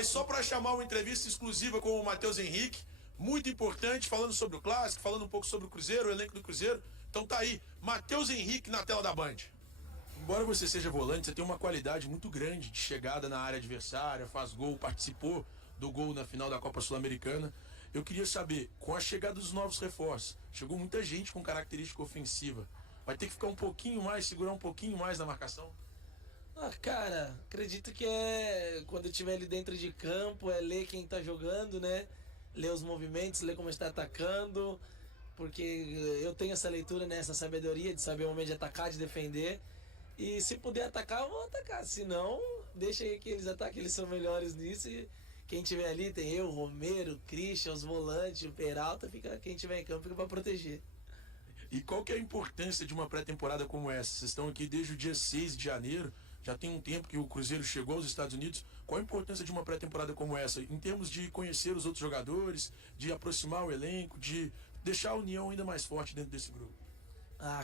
mas só para chamar uma entrevista exclusiva com o Matheus Henrique, muito importante, falando sobre o Clássico, falando um pouco sobre o Cruzeiro, o elenco do Cruzeiro. Então tá aí, Matheus Henrique na tela da Band. Embora você seja volante, você tem uma qualidade muito grande de chegada na área adversária, faz gol, participou do gol na final da Copa Sul-Americana. Eu queria saber, com a chegada dos novos reforços, chegou muita gente com característica ofensiva. Vai ter que ficar um pouquinho mais, segurar um pouquinho mais na marcação? Cara, acredito que é quando eu estiver ali dentro de campo, é ler quem tá jogando, né? Ler os movimentos, ler como está atacando, porque eu tenho essa leitura, né? Essa sabedoria de saber o momento de atacar, de defender. E se puder atacar, eu vou atacar. Se não, deixa aí que eles ataquem, eles são melhores nisso. E quem tiver ali, tem eu, o Romero, o Christian, os volantes, o Peralta, quem tiver em campo fica para proteger. E qual que é a importância de uma pré-temporada como essa? Vocês estão aqui desde o dia 6 de janeiro, já tem um tempo que o Cruzeiro chegou aos Estados Unidos. Qual a importância de uma pré-temporada como essa, em termos de conhecer os outros jogadores, de aproximar o elenco, de deixar a união ainda mais forte dentro desse grupo?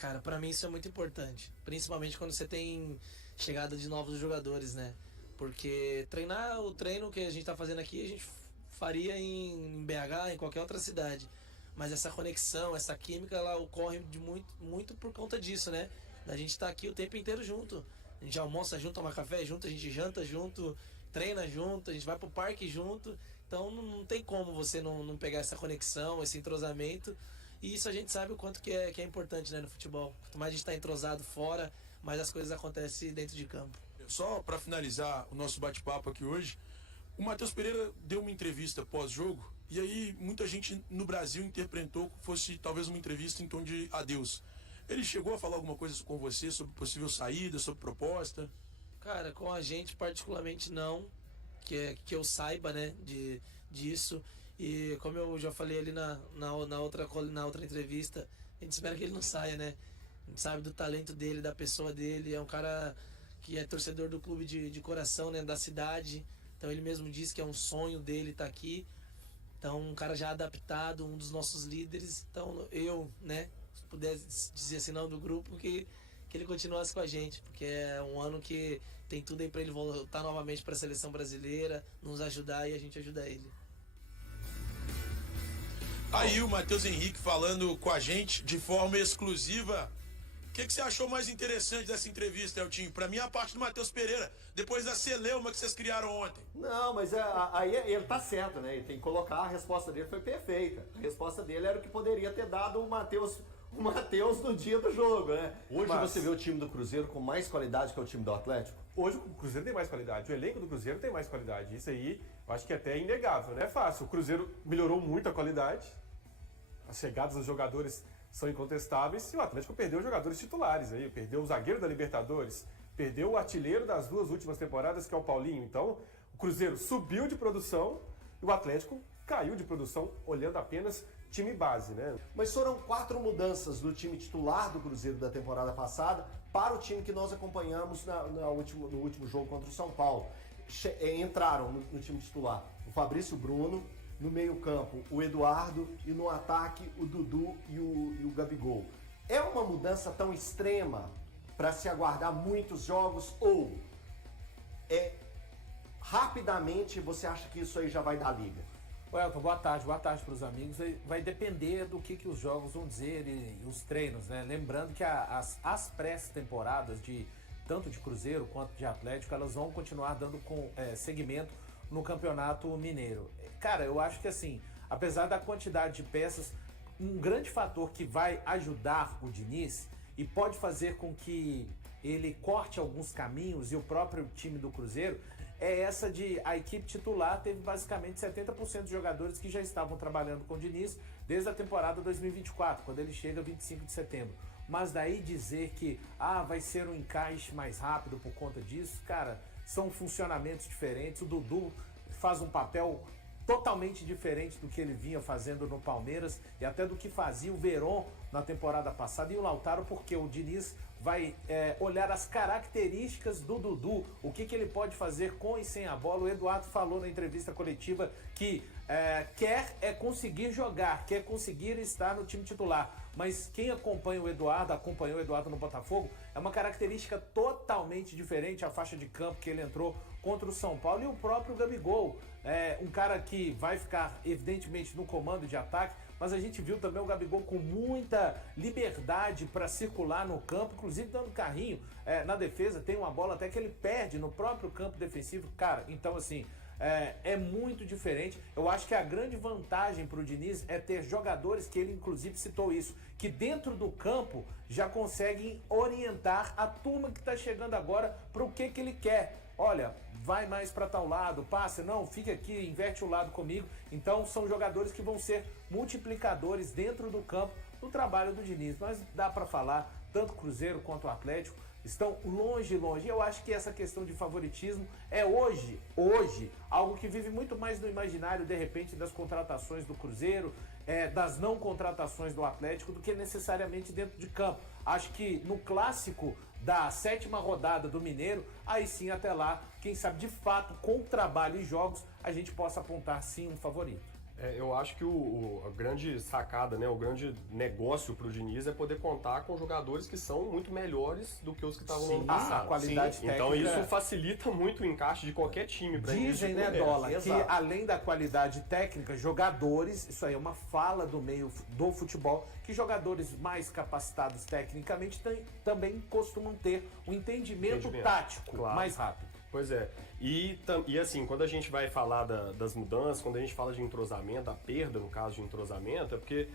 Cara, pra mim isso é muito importante, principalmente quando você tem chegada de novos jogadores, né? Porque treinar o treino que a gente tá fazendo aqui, a gente faria em BH, em qualquer outra cidade. Mas essa conexão, essa química, ela ocorre de muito por conta disso, né? A gente tá aqui o tempo inteiro junto. A gente almoça junto, toma café junto, a gente janta junto, treina junto, a gente vai pro parque junto. Então não tem como você não pegar essa conexão, esse entrosamento. E isso a gente sabe o quanto que é importante, né, no futebol. Quanto mais a gente tá entrosado fora, mais as coisas acontecem dentro de campo. Só para finalizar o nosso bate-papo aqui hoje, o Matheus Pereira deu uma entrevista pós-jogo e aí muita gente no Brasil interpretou que fosse talvez uma entrevista em tom de adeus. Ele chegou a falar alguma coisa com você sobre possível saída, sobre proposta? Cara, com a gente particularmente não, que eu saiba, né, disso. E como eu já falei ali na outra entrevista, a gente espera que ele não saia, né? A gente sabe do talento dele, da pessoa dele, é um cara que é torcedor do clube de coração, né, da cidade. Então ele mesmo disse que é um sonho dele estar aqui. Então um cara já adaptado, um dos nossos líderes. Então eu, né, se pudesse dizer assim não do grupo, que ele continuasse com a gente, porque é um ano que tem tudo aí para ele voltar novamente para a seleção brasileira, nos ajudar e a gente ajudar ele. Aí o Matheus Henrique falando com a gente de forma exclusiva. O que você achou mais interessante dessa entrevista, Eltinho? Pra mim, a parte do Matheus Pereira, depois da celeuma que vocês criaram ontem. Não, mas aí ele tá certo, né? Ele tem que colocar, a resposta dele foi perfeita. A resposta dele era o que poderia ter dado o Matheus no dia do jogo, né? Hoje você vê o time do Cruzeiro com mais qualidade que o time do Atlético? Hoje o Cruzeiro tem mais qualidade, o elenco do Cruzeiro tem mais qualidade. Isso aí eu acho que é até inegável, não é fácil. O Cruzeiro melhorou muito a qualidade, as chegadas dos jogadores são incontestáveis e o Atlético perdeu jogadores titulares aí, perdeu o zagueiro da Libertadores, perdeu o artilheiro das duas últimas temporadas, que é o Paulinho. Então, o Cruzeiro subiu de produção e o Atlético caiu de produção, olhando apenas time base, né? Mas foram 4 mudanças do time titular do Cruzeiro da temporada passada para o time que nós acompanhamos no último jogo contra o São Paulo. Entraram no time titular o Fabrício Bruno, no meio-campo o Eduardo e no ataque o Dudu e o Gabigol. É uma mudança tão extrema para se aguardar muitos jogos ou rapidamente você acha que isso aí já vai dar liga? Elton, boa tarde para os amigos. Vai depender do que os jogos vão dizer e os treinos, né? Lembrando que as pré-temporadas tanto de Cruzeiro quanto de Atlético, elas vão continuar dando segmento no Campeonato Mineiro. Cara, eu acho que assim, apesar da quantidade de peças, um grande fator que vai ajudar o Diniz e pode fazer com que ele corte alguns caminhos e o próprio time do Cruzeiro é essa de a equipe titular teve basicamente 70% de jogadores que já estavam trabalhando com o Diniz desde a temporada 2024, quando ele chega 25 de setembro. Mas daí dizer que vai ser um encaixe mais rápido por conta disso, cara, são funcionamentos diferentes. O Dudu faz um papel totalmente diferente do que ele vinha fazendo no Palmeiras e até do que fazia o Verón na temporada passada, e o Lautaro, porque o Diniz vai olhar as características do Dudu, o que ele pode fazer com e sem a bola. O Eduardo falou na entrevista coletiva que quer conseguir jogar, quer conseguir estar no time titular, mas quem acompanhou o Eduardo no Botafogo, é uma característica totalmente diferente. A faixa de campo que ele entrou contra o São Paulo, e o próprio Gabigol, um cara que vai ficar evidentemente no comando de ataque, mas a gente viu também o Gabigol com muita liberdade para circular no campo, inclusive dando carrinho na defesa. Tem uma bola até que ele perde no próprio campo defensivo, cara. Então assim, é muito diferente. Eu acho que a grande vantagem para o Diniz é ter jogadores, que ele inclusive citou isso, que dentro do campo já conseguem orientar a turma que está chegando agora para o que ele quer. Olha, vai mais para tal lado, passa, não, fica aqui, inverte o lado comigo. Então são jogadores que vão ser multiplicadores dentro do campo no trabalho do Diniz. Mas dá para falar, tanto o Cruzeiro quanto o Atlético estão longe. Eu acho que essa questão de favoritismo é hoje, algo que vive muito mais no imaginário, de repente, das contratações do Cruzeiro, das não contratações do Atlético, do que necessariamente dentro de campo. Acho que no clássico da 7ª rodada do Mineiro, aí sim, até lá, quem sabe de fato, com trabalho e jogos, a gente possa apontar sim um favorito. Eu acho que a grande sacada, né, o grande negócio para o Diniz é poder contar com jogadores que são muito melhores do que os que estavam no ano passado. A qualidade técnica. Então isso facilita muito o encaixe de qualquer time. Dizem, né, Dola, que além da qualidade técnica, jogadores, isso aí é uma fala do meio do futebol, que jogadores mais capacitados tecnicamente também costumam ter um entendimento tático mais rápido. Pois é. E assim, quando a gente vai falar das mudanças, quando a gente fala de entrosamento, da perda no caso de entrosamento, é porque,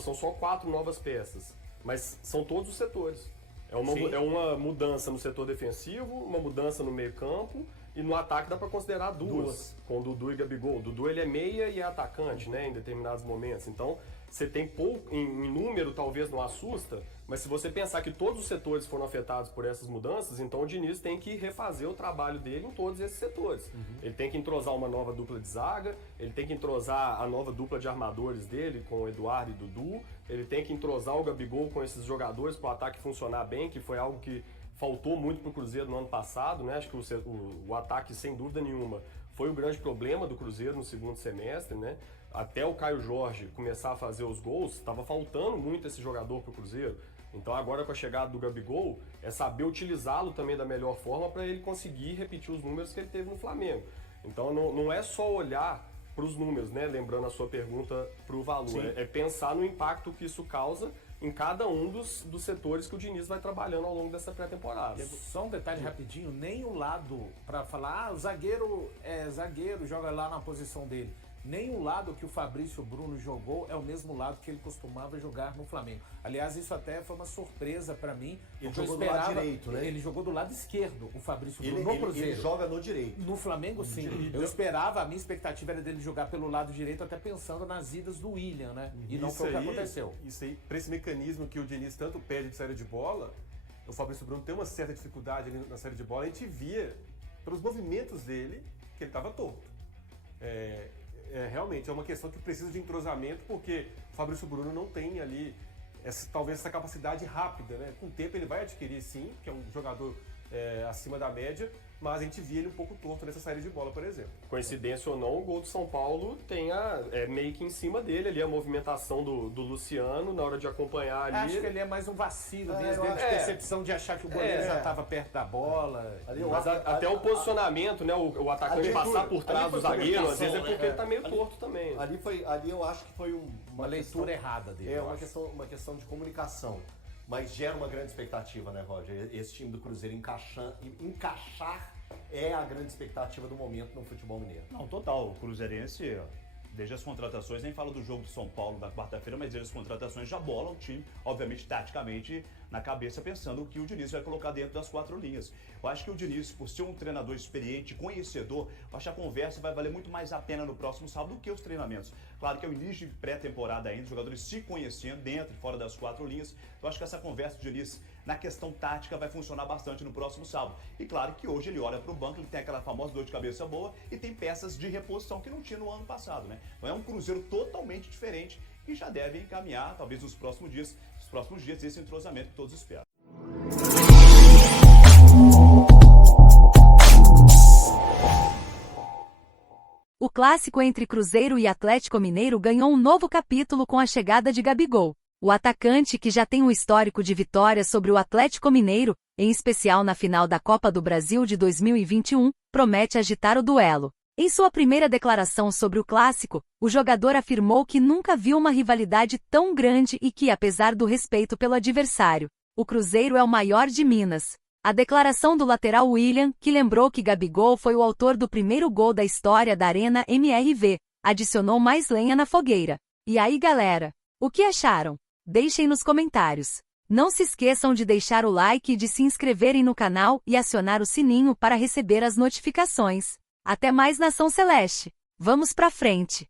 são só 4 novas peças, mas são todos os setores. É uma mudança no setor defensivo, uma mudança no meio campo, e no ataque dá para considerar duas, com o Dudu e Gabigol. O Dudu ele é meia e é atacante, né, em determinados momentos. Então, você tem pouco, em número talvez não assusta, mas se você pensar que todos os setores foram afetados por essas mudanças, então o Diniz tem que refazer o trabalho dele em todos esses setores. Ele tem que entrosar uma nova dupla de zaga, ele tem que entrosar a nova dupla de armadores dele, com o Eduardo e Dudu, ele tem que entrosar o Gabigol com esses jogadores para o ataque funcionar bem, que foi algo que faltou muito para o Cruzeiro no ano passado, né? Acho que o ataque, sem dúvida nenhuma, foi o grande problema do Cruzeiro no segundo semestre, né? Até o Caio Jorge começar a fazer os gols, estava faltando muito esse jogador para o Cruzeiro. Então agora com a chegada do Gabigol, é saber utilizá-lo também da melhor forma para ele conseguir repetir os números que ele teve no Flamengo. Então não é só olhar para os números, né? Lembrando a sua pergunta para o valor, é pensar no impacto que isso causa em cada um dos setores que o Diniz vai trabalhando ao longo dessa pré-temporada. Só um detalhe rapidinho, nem o lado para falar, o zagueiro é zagueiro, joga lá na posição dele. Nem o lado que o Fabrício Bruno jogou é o mesmo lado que ele costumava jogar no Flamengo. Aliás, isso até foi uma surpresa pra mim. Ele jogou do lado direito, né? Ele jogou do lado esquerdo, o Fabrício Bruno, no Cruzeiro. Ele joga no direito. No Flamengo, sim. Eu esperava, a minha expectativa era dele jogar pelo lado direito, até pensando nas idas do William, né? E não foi o que aconteceu. Isso aí, pra esse mecanismo que o Diniz tanto pede de saída de bola, o Fabrício Bruno tem uma certa dificuldade ali na saída de bola. A gente via, pelos movimentos dele, que ele estava torto. Realmente é uma questão que precisa de entrosamento, porque o Fabrício Bruno não tem ali talvez essa capacidade rápida, né? Com o tempo ele vai adquirir sim, que é um jogador acima da média, mas a gente via ele um pouco torto nessa saída de bola, por exemplo. Coincidência ou não, o gol do São Paulo tem meio que em cima dele ali a movimentação do Luciano na hora de acompanhar ali. Acho que ele é mais um vacilo mesmo, de percepção de achar que o goleiro já estava perto da bola. Mas até o posicionamento, né? O atacante passar por trás do zagueiro, às vezes é porque ele tá meio torto também. Ali eu acho que foi uma leitura errada dele. Uma questão de comunicação. Mas gera uma grande expectativa, né, Roger? Esse time do Cruzeiro encaixar é a grande expectativa do momento no futebol mineiro. Não, total. O cruzeirense, desde as contratações, nem falo do jogo do São Paulo na quarta-feira, mas desde as contratações já bola o time, obviamente, taticamente, na cabeça, pensando o que o Diniz vai colocar dentro das 4 linhas. Eu acho que o Diniz, por ser um treinador experiente, conhecedor, eu acho que a conversa vai valer muito mais a pena no próximo sábado do que os treinamentos. Claro que é o início de pré-temporada ainda, os jogadores se conhecendo dentro e fora das 4 linhas. Eu acho que essa conversa do Diniz na questão tática vai funcionar bastante no próximo sábado. E claro que hoje ele olha para o banco, ele tem aquela famosa dor de cabeça boa e tem peças de reposição que não tinha no ano passado, né? Então é um Cruzeiro totalmente diferente e já deve encaminhar, talvez nos próximos dias, esse entrosamento que todos esperam. O clássico entre Cruzeiro e Atlético Mineiro ganhou um novo capítulo com a chegada de Gabigol. O atacante, que já tem um histórico de vitórias sobre o Atlético Mineiro, em especial na final da Copa do Brasil de 2021, promete agitar o duelo. Em sua primeira declaração sobre o clássico, o jogador afirmou que nunca viu uma rivalidade tão grande e que, apesar do respeito pelo adversário, o Cruzeiro é o maior de Minas. A declaração do lateral William, que lembrou que Gabigol foi o autor do primeiro gol da história da Arena MRV, adicionou mais lenha na fogueira. E aí, galera? O que acharam? Deixem nos comentários. Não se esqueçam de deixar o like e de se inscreverem no canal e acionar o sininho para receber as notificações. Até mais, Nação Celeste! Vamos pra frente!